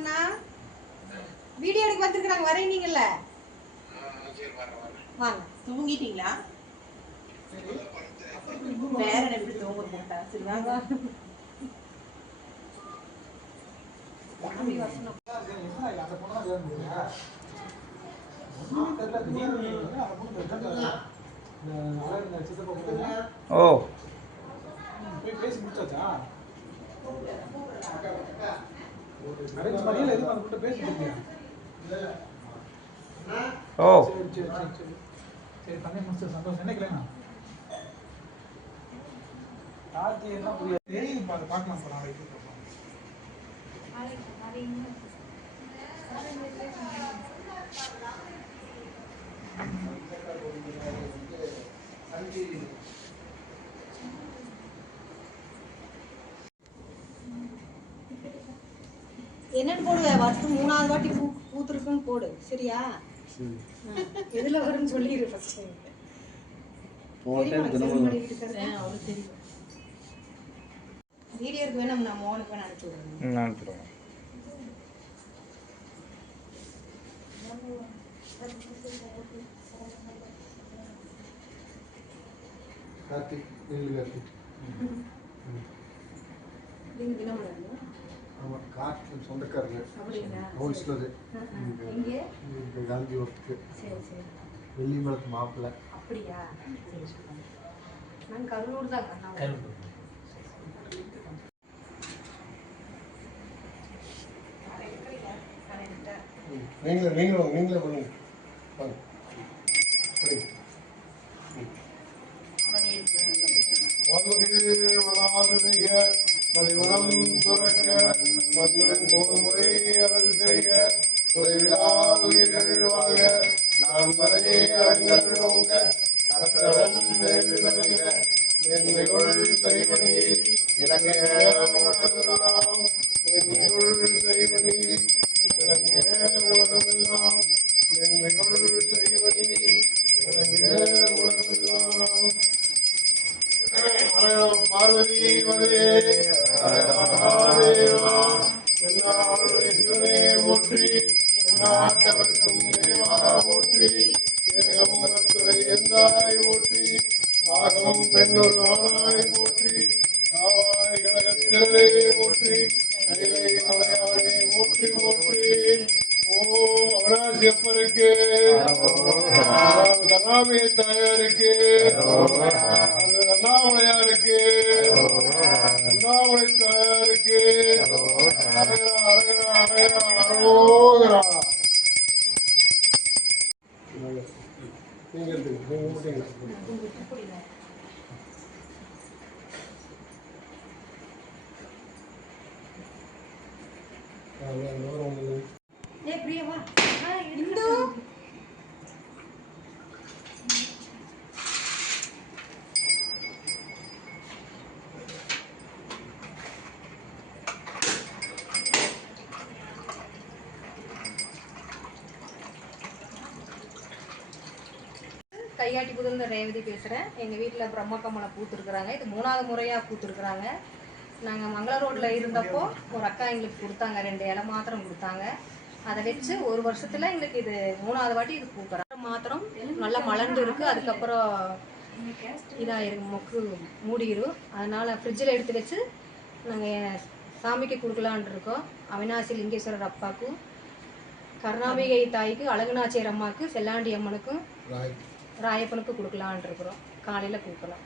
அண்ணா video எடுக்க வந்துருக்காங்க வரீங்கல்ல வாங்க. தூங்கிட்டீங்களா? வேற எப்படி தூங்க போட்டா? சரி வாங்க. ஓ பேசி முடிச்சாச்சா? அரேஞ்ச் பண்ணியல எதுவும் அது கூட பேசிட்டு இருக்கியா? ஓ சரி சரி சரி சரி சரி பண்ணி முடிச்ச சந்தோஷம். என்ன கிளம்பா ராஜி எல்லாம் புரியாது தெரியும் பார்க்கலாம் சார் நாளைக்கு என்னன்னு போடுவேன் வருஷம் 3வது வாட்டி பூத்துருக்குன்னு போடு சரியா? எதுல வரும்னு சொல்லிடு ஃபர்ஸ்ட். வீடியோக்கு வேணும் நான் மோனுக்கு வேணும் அனுப்பி விடுறேன். நான் அனுப்பிடுவேன். கார்த்திக் நெல் கார்த்திக் ஆமாம் கார்த்திக் சொந்தக்காரங்க ஹோல்ஸ்லரு இங்கே காந்தி ஒர்க்கு வெள்ளிமலத்து மாப்பிள்ளை. அப்படியா? நான் கரூர் தான். நீங்களே பண்ணுங்க வாங்க மலிவனம் துறக்க மன்னன் போன்முறை அரசு செய்க குறைவிலாதுயிர்கள் வாழ்க நாம் வரை அறிஞர்கள் ஓங்க சத்திரவம் மேல்விளங்க என்மைகள் செய்வனி இலங்கைய உலகமெல்லாம் என்மைகள் செய்வனி இலங்கைய உலகமெல்லாம் என்மைகள் செய்வனி இலங்கைய உலகமெல்லாம். பார்வதி மதுரே மகாதேவா எல்லாருமே போற்றி நாட்டவர்க்கும் தேவா போற்றி ஏகம்பரத்துறை எந்தாய் போற்றி ஆகம் பெண்ணொரு நாளாய் போற்றி காவாய் கழகத்திரளே போற்றி அகிலை மலையாளே போற்றி போற்றி. ஓம் அவனாசியப்பருக்கு கர்நாடக தாயாருக்கு அண்ணாமலையாருக்கு அண்ணாமலை தாயாருக்கு அரகரா அரகரா அரகரா அரோகரா. நீங்க போட்டீங்களா? பிரியவா இந்து கையாட்டி புதல்ல ரேவதி பேசுகிறேன். எங்கள் வீட்டில் பிரம்ம கமலம் பூத்துருக்குறாங்க. இது 3வது முறையாக பூத்துருக்குறாங்க. நாங்கள் மங்கள ரோட்டில் இருந்தப்போ ஒரு அக்கா எங்களுக்கு கொடுத்தாங்க, 2 இலை மாத்திரம் கொடுத்தாங்க. அதை வச்சு ஒரு வருஷத்தில் எங்களுக்கு இது 3வது வாட்டி இது பூக்கிறோம். மாத்திரம் நல்லா மலர்ந்து இருக்குது. அதுக்கப்புறம் இதாகிருக்கு, மொக்கு மூடிடும். அதனால் ஃப்ரிட்ஜில் எடுத்து வச்சு நாங்கள் சாமிக்கு கொடுக்கலான் இருக்கோம். அவினாசி லிங்கேஸ்வரர் அப்பாவுக்கும், கருணாம்பிகை தாய்க்கு, அழகுநாச்சியர் அம்மாவுக்கு, செல்லாண்டி அம்மனுக்கும், ராயப்பனுக்கு கொடுக்கலான் இருக்கிறோம். காலையில் கொடுக்கலாம்.